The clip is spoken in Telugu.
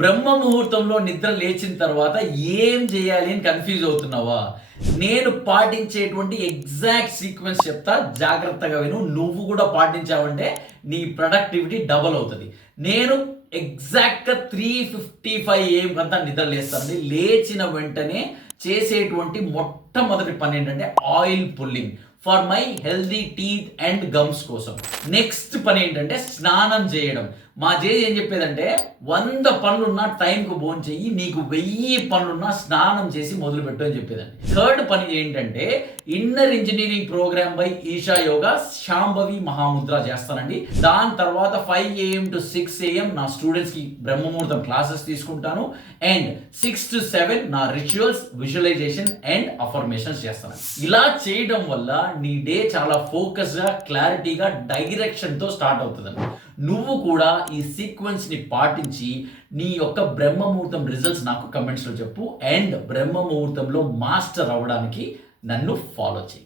బ్రహ్మ ముహూర్తంలో నిద్ర లేచిన తర్వాత ఏం చేయాలి అని కన్ఫ్యూజ్ అవుతున్నావా? నేను పాటించేటువంటి ఎగ్జాక్ట్ సీక్వెన్స్ చెప్తా, జాగ్రత్తగా విను. నువ్వు కూడా పాటించావంటే నీ ప్రొడక్టివిటీ డబల్ అవుతుంది. నేను ఎగ్జాక్ట్గా 3:55 AM కంతా నిద్ర లేస్తానండి. లేచిన వెంటనే చేసేటువంటి మొట్టమొదటి పని ఏంటంటే oil pulling for my healthy teeth and gums కోసం. నెక్స్ట్ పని ఏంటంటే స్నానం చేయడం. మా జేజీ ఏం చెప్పేదంటే 100 పనులున్నా టైంకు భోజనం చెయ్యి, నీకు 1000 పనులున్నా స్నానం చేసి మొదలుపెట్టు అని చెప్పేదండి. థర్డ్ పని ఏంటంటే inner engineering program by Isha Yoga Shambhavi Mahamudra చేస్తానండి. దాని తర్వాత 5 AM to 6 AM నా స్టూడెంట్స్కి బ్రహ్మముహూర్తం క్లాసెస్ తీసుకుంటాను. అండ్ 6 to 7 నా రిచువల్స్, విజువలైజేషన్ అండ్ అఫర్మేషన్స్ చేస్తాను. ఇలా చేయడం వల్ల నీ డే చాలా ఫోకస్గా, క్లారిటీగా, డైరెక్షన్తో స్టార్ట్ అవుతుందండి. నువ్వు కూడా ఈ సీక్వెన్స్ని పాటించి నీ యొక్క బ్రహ్మ ముహూర్తం రిజల్ట్స్ నాకు కమెంట్స్లో చెప్పు. అండ్ బ్రహ్మ ముహూర్తంలో మాస్టర్ అవ్వడానికి నన్ను ఫాలో చేయి.